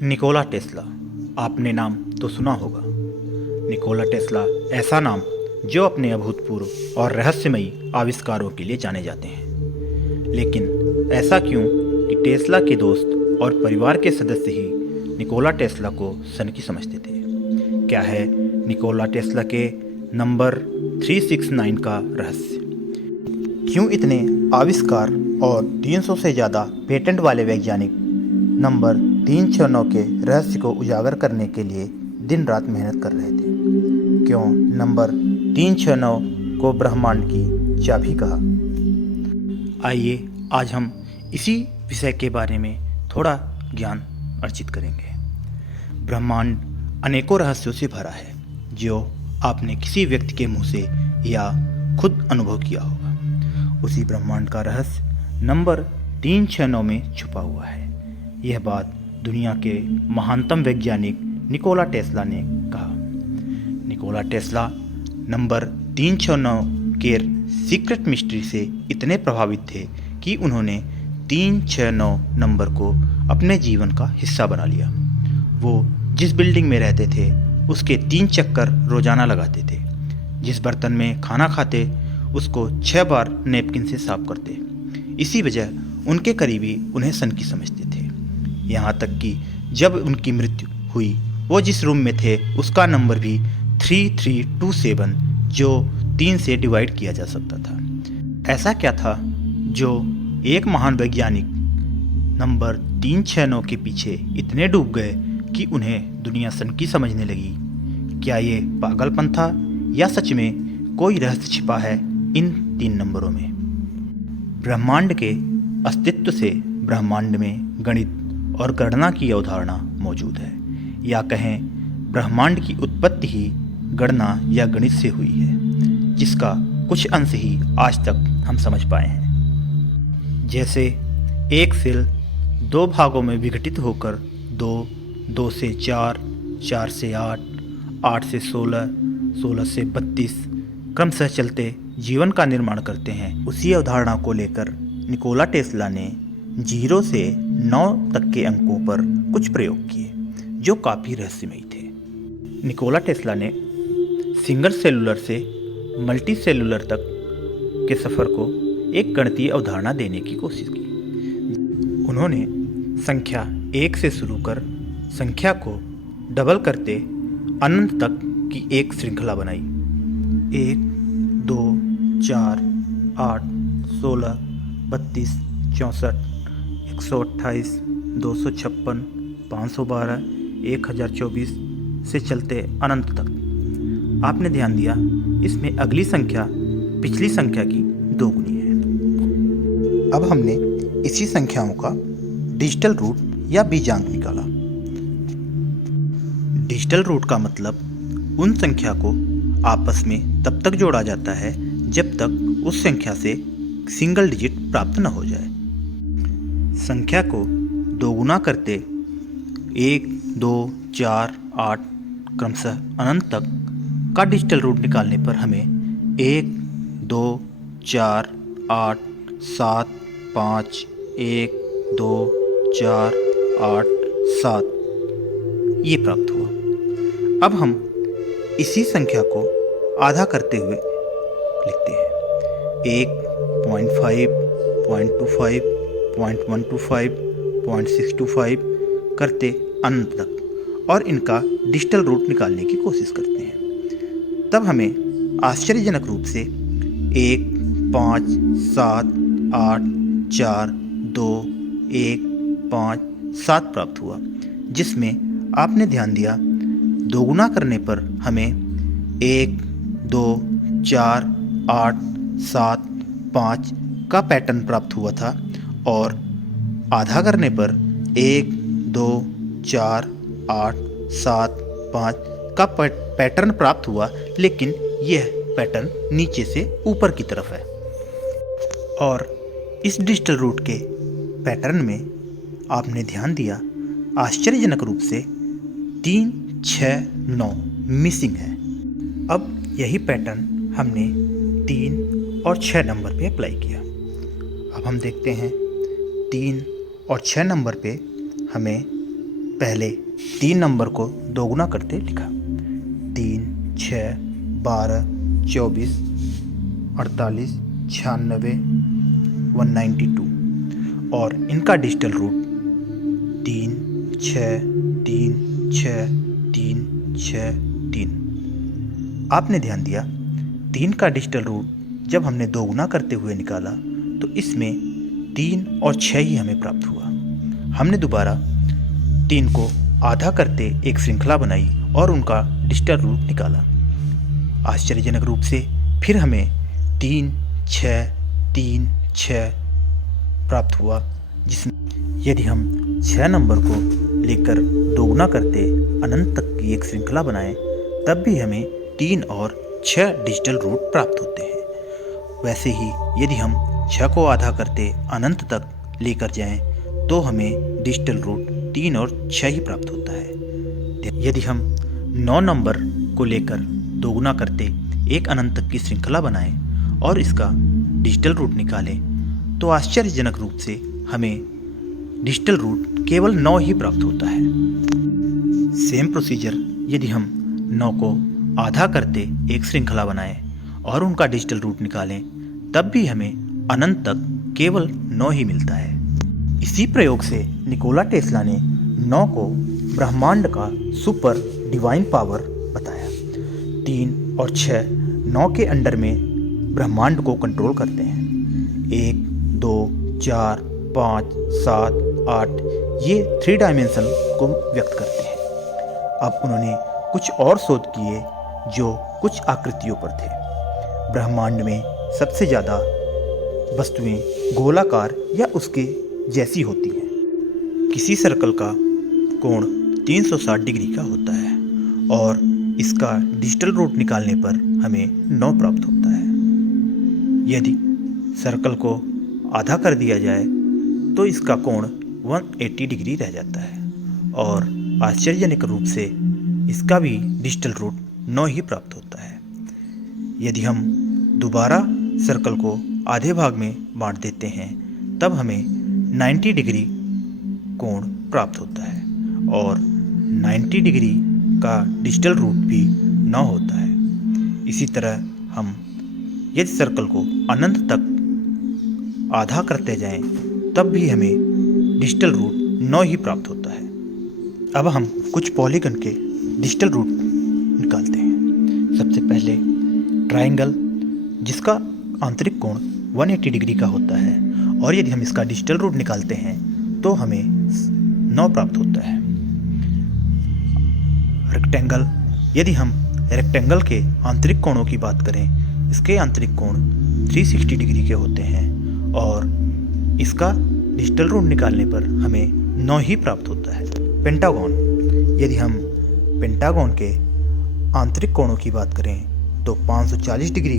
Nikola Tesla, आपने नाम तो सुना होगा। निकोला टेस्ला ऐसा नाम जो अपने अभूतपूर्व और रहस्यमयी आविष्कारों के लिए जाने जाते हैं। लेकिन ऐसा क्यों कि टेस्ला के दोस्त और परिवार के सदस्य ही निकोला टेस्ला को सनकी समझते थे? क्या है निकोला टेस्ला के नंबर 369 का रहस्य? क्यों इतने आविष्कार और 300 से ज़्यादा पेटेंट वाले वैज्ञानिक नंबर 369 के रहस्य को उजागर करने के लिए दिन रात मेहनत कर रहे थे? क्यों नंबर 369 को ब्रह्मांड की चाबी कहा? आइए आज हम इसी विषय के बारे में थोड़ा ज्ञान अर्जित करेंगे। ब्रह्मांड अनेकों रहस्यों से भरा है जो आपने किसी व्यक्ति के मुंह से या खुद अनुभव किया होगा। उसी ब्रह्मांड का रहस्य नंबर 369 में छुपा हुआ है। यह बात दुनिया के महानतम वैज्ञानिक निकोला टेस्ला ने कहा। निकोला टेस्ला नंबर 369 के सीक्रेट मिस्ट्री से इतने प्रभावित थे कि उन्होंने 369 नंबर को अपने जीवन का हिस्सा बना लिया। वो जिस बिल्डिंग में रहते थे उसके 3 चक्कर रोजाना लगाते थे। जिस बर्तन में खाना खाते उसको 6 बार नैपकिन से साफ करते। इसी वजह उनके करीबी उन्हें सनकी समझते थे। यहाँ तक कि जब उनकी मृत्यु हुई वो जिस रूम में थे उसका नंबर भी 3327 जो 3 से डिवाइड किया जा सकता था। ऐसा क्या था जो एक महान वैज्ञानिक नंबर 369 के पीछे इतने डूब गए कि उन्हें दुनिया सनकी समझने लगी? क्या ये पागलपन था या सच में कोई रहस्य छिपा है इन 3 नंबरों में? ब्रह्मांड के अस्तित्व से ब्रह्मांड में गणित और गणना की अवधारणा मौजूद है, या कहें ब्रह्मांड की उत्पत्ति ही गणना या गणित से हुई है, जिसका कुछ अंश ही आज तक हम समझ पाए हैं। जैसे एक सेल 2 भागों में विघटित होकर 2, 2 से 4, 4 से 8, 8 से 16, 16 से 32 क्रमशः चलते जीवन का निर्माण करते हैं, उसी अवधारणा को लेकर निकोला टेस्ला ने 0 से 9 तक के अंकों पर कुछ प्रयोग किए जो काफ़ी रहस्यमयी थे। निकोला टेस्ला ने सिंगल सेलुलर से मल्टी सेलुलर तक के सफ़र को एक गणितीय अवधारणा देने की कोशिश की। उन्होंने संख्या 1 से शुरू कर संख्या को डबल करते अनंत तक की एक श्रृंखला बनाई। 1, 2, 4, 8, 16, 32, 64, 128, 256, 512, 1024 से चलते अनंत तक। आपने ध्यान दिया इसमें अगली संख्या पिछली संख्या की 2 गुनी है। अब हमने इसी संख्याओं का डिजिटल रूट या बीजांक निकाला। डिजिटल रूट का मतलब उन संख्या को आपस में तब तक जोड़ा जाता है जब तक उस संख्या से सिंगल डिजिट प्राप्त न हो जाए। संख्या को 2 गुना करते 1, 2, 4, 8 क्रमशः अनंत तक का डिजिटल रूट निकालने पर हमें 1, 2, 4, 8, 7, 5, 1, 2, 4, 8, 7 ये प्राप्त हुआ। अब हम इसी संख्या को आधा करते हुए लिखते हैं। 1.5, 0.25, 0.125, 0.625 करते अनंत तक और इनका डिजिटल रूट निकालने की कोशिश करते हैं। तब हमें आश्चर्यजनक रूप से 1, 5, 7, 8, 4, 2, 1, 5, 7 प्राप्त हुआ, जिसमें आपने ध्यान दिया 2 गुना करने पर हमें 1, 2, 4, 8, 7, 5 का पैटर्न प्राप्त हुआ था और आधा करने पर 1, 2, 4, 8, 7, 5 का पैटर्न प्राप्त हुआ, लेकिन यह पैटर्न नीचे से ऊपर की तरफ है। और इस डिजिटल रूट के पैटर्न में आपने ध्यान दिया आश्चर्यजनक रूप से 3, 6, 9 मिसिंग है। अब यही पैटर्न हमने 3 और 6 नंबर पे अप्लाई किया। अब हम देखते हैं 3 और 6 नंबर पे हमें पहले 3 नंबर को दोगुना करते लिखा। 3, 6, 12, 24, 48, 96, 192 और इनका डिजिटल रूट 3, 6, 3, 6, 3, 6, 3। आपने ध्यान दिया 3 का डिजिटल रूट जब हमने दोगुना करते हुए निकाला तो इसमें 3 और 6 ही हमें प्राप्त हुआ। हमने दोबारा 3 को आधा करते एक श्रृंखला बनाई और उनका डिजिटल रूट निकाला। आश्चर्यजनक रूप से फिर हमें 3, 6, 3, 6 प्राप्त हुआ, जिसमें यदि हम 6 नंबर को लेकर दोगुना करते अनंत तक की एक श्रृंखला बनाएं तब भी हमें 3 और 6 डिजिटल रूट प्राप्त होते हैं। वैसे ही यदि हम 6 को आधा करते अनंत तक लेकर जाएं तो हमें डिजिटल रूट 3 और 6 ही प्राप्त होता है। यदि हम 9 नंबर को लेकर दोगुना करते एक अनंत तक की श्रृंखला बनाएं और इसका डिजिटल रूट निकालें तो आश्चर्यजनक रूप से हमें डिजिटल रूट केवल 9 ही प्राप्त होता है। सेम प्रोसीजर यदि हम 9 को आधा करते एक श्रृंखला बनाएं और उनका डिजिटल रूट निकालें तब भी हमें अनंत तक केवल 9 ही मिलता है। इसी प्रयोग से निकोला टेस्ला ने 9 को ब्रह्मांड का सुपर डिवाइन पावर बताया। 3 और 6 9 के अंडर में ब्रह्मांड को कंट्रोल करते हैं। 1, 2, 4, 5, 7, 8 ये 3 डायमेंशन को व्यक्त करते हैं। अब उन्होंने कुछ और शोध किए जो कुछ आकृतियों पर थे। ब्रह्मांड में सबसे ज़्यादा वस्तुएं गोलाकार या उसके जैसी होती हैं। किसी सर्कल का कोण 360 डिग्री का होता है और इसका डिजिटल रूट निकालने पर हमें 9 प्राप्त होता है। यदि सर्कल को आधा कर दिया जाए तो इसका कोण 180 डिग्री रह जाता है और आश्चर्यजनक रूप से इसका भी डिजिटल रूट 9 ही प्राप्त होता है। यदि हम दोबारा सर्कल को आधे भाग में बांट देते हैं तब हमें 90 डिग्री कोण प्राप्त होता है और 90 डिग्री का डिजिटल रूट भी 9 होता है। इसी तरह हम यदि सर्कल को अनंत तक आधा करते जाएं तब भी हमें डिजिटल रूट 9 ही प्राप्त होता है। अब हम कुछ पॉलीगन के डिजिटल रूट निकालते हैं। सबसे पहले ट्रायंगल, जिसका आंतरिक कोण 180 डिग्री का होता है और यदि हम इसका डिजिटल रूट निकालते हैं तो हमें 9 प्राप्त होता है। रेक्टेंगल, यदि हम रेक्टेंगल के आंतरिक कोणों की बात करें, इसके आंतरिक कोण 360 डिग्री के होते हैं और इसका डिजिटल रूट निकालने पर हमें 9 ही प्राप्त होता है। पेंटागन, यदि हम पेंटागन के आंतरिक कोणों की बात करें तो 540 डिग्री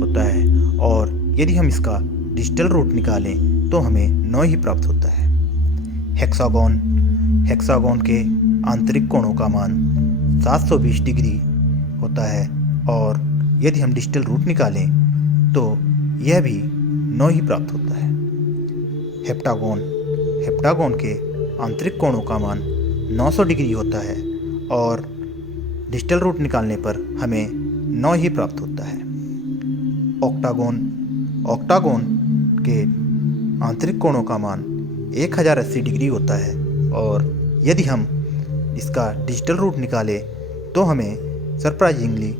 होता है और यदि हम इसका डिजिटल रूट निकालें तो हमें 9 ही प्राप्त होता है। हेक्सागन, हेक्सागन के आंतरिक कोणों का मान 720 डिग्री होता है और यदि हम डिजिटल रूट निकालें तो यह भी 9 ही प्राप्त होता है। हेप्टागन, हेप्टागन के आंतरिक कोणों का मान 900 डिग्री होता है और डिजिटल रूट निकालने पर हमें 9 ही प्राप्त होता है। ऑक्टागन, ऑक्टागन के आंतरिक कोणों का मान 1080 डिग्री होता है और यदि हम इसका डिजिटल रूट निकालें तो हमें सरप्राइजिंगली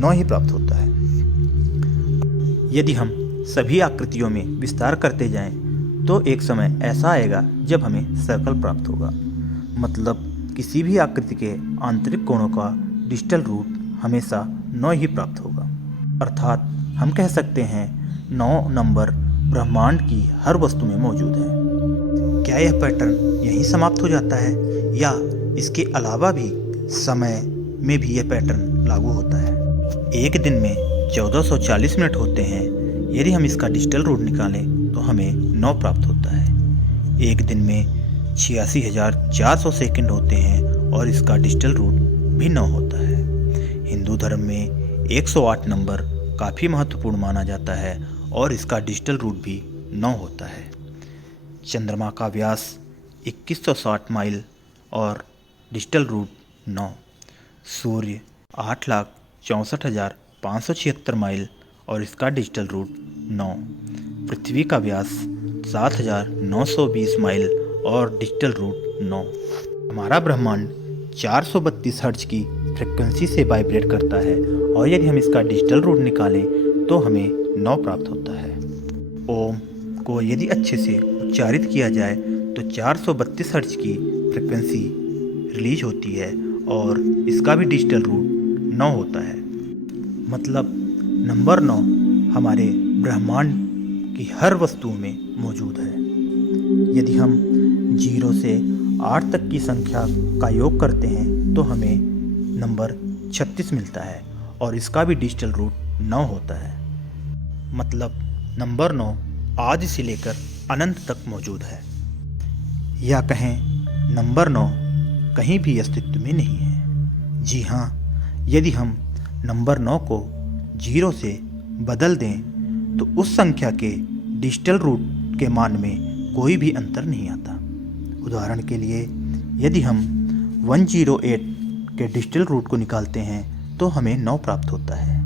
9 ही प्राप्त होता है। यदि हम सभी आकृतियों में विस्तार करते जाएं तो एक समय ऐसा आएगा जब हमें सर्कल प्राप्त होगा। मतलब किसी भी आकृति के आंतरिक कोणों का डिजिटल रूट हमेशा 9 ही प्राप्त होगा। अर्थात हम कह सकते हैं 9 नंबर ब्रह्मांड की हर वस्तु में मौजूद है। क्या यह पैटर्न यहीं समाप्त हो जाता है या इसके अलावा भी समय में भी यह पैटर्न लागू होता है? एक दिन में 1440 मिनट होते हैं। यदि हम इसका डिजिटल रूट निकालें तो हमें 9 प्राप्त होता है। एक दिन में 86,400 सेकंड होते हैं और इसका डिजिटल रूट भी 9 होता है। हिंदू धर्म में 108 नंबर काफ़ी महत्वपूर्ण माना जाता है और इसका डिजिटल रूट भी 9 होता है। चंद्रमा का व्यास 2160 माइल और डिजिटल रूट 9। सूर्य 8,64,576 माइल और इसका डिजिटल रूट 9। पृथ्वी का व्यास 7,920 माइल और डिजिटल रूट 9। हमारा ब्रह्मांड 432 हर्ट्ज की फ्रिक्वेंसी से वाइब्रेट करता है और यदि हम इसका डिजिटल रूट निकालें तो हमें 9 प्राप्त होता है। ओम को यदि अच्छे से उच्चारित किया जाए तो 432 हर्ट्ज की फ्रिक्वेंसी रिलीज होती है और इसका भी डिजिटल रूट 9 होता है। मतलब नंबर 9 हमारे ब्रह्मांड की हर वस्तु में मौजूद है। यदि हम 0 से 8 तक की संख्या का योग करते हैं तो हमें नंबर 36 मिलता है और इसका भी डिजिटल रूट 9 होता है। मतलब नंबर 9 आज से लेकर अनंत तक मौजूद है, या कहें नंबर 9 कहीं भी अस्तित्व में नहीं है। जी हाँ, यदि हम नंबर 9 को 0 से बदल दें तो उस संख्या के डिजिटल रूट के मान में कोई भी अंतर नहीं आता। उदाहरण के लिए यदि हम 108 के डिजिटल रूट को निकालते हैं तो हमें 9 प्राप्त होता है।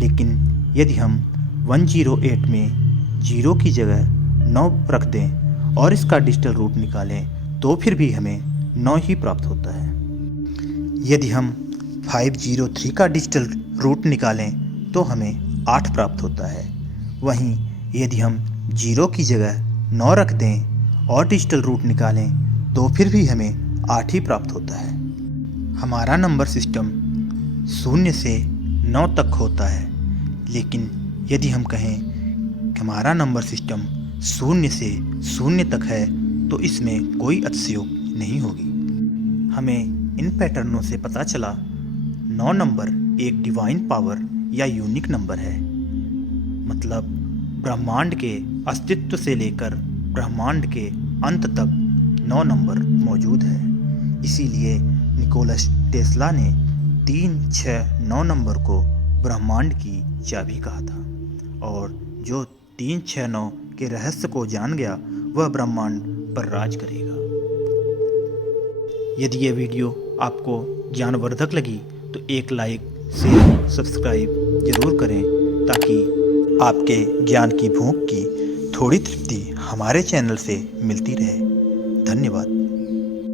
लेकिन यदि हम 108 में 0 की जगह 9 रख दें और इसका डिजिटल रूट निकालें तो फिर भी हमें 9 ही प्राप्त होता है। यदि हम 503 का डिजिटल रूट निकालें तो हमें 8 प्राप्त होता है। वहीं यदि हम 0 की जगह 9 रख दें और डिजिटल रूट निकालें तो फिर भी हमें 8 ही प्राप्त होता है। हमारा नंबर सिस्टम 0 से 9 तक होता है, लेकिन यदि हम कहें कि हमारा नंबर सिस्टम 0 से 0 तक है तो इसमें कोई अतिशयोक्ति नहीं होगी। हमें इन पैटर्नों से पता चला 9 नंबर एक डिवाइन पावर या यूनिक नंबर है। मतलब ब्रह्मांड के अस्तित्व से लेकर ब्रह्मांड के अंत तक 9 नंबर मौजूद है। इसीलिए निकोलस टेस्ला ने 369 नंबर को ब्रह्मांड की चाबी कहा था, और जो 369 के रहस्य को जान गया वह ब्रह्मांड पर राज करेगा। यदि ये वीडियो आपको ज्ञानवर्धक लगी तो एक लाइक, शेयर, सब्सक्राइब जरूर करें ताकि आपके ज्ञान की भूख की थोड़ी तृप्ति हमारे चैनल से मिलती रहे। धन्यवाद।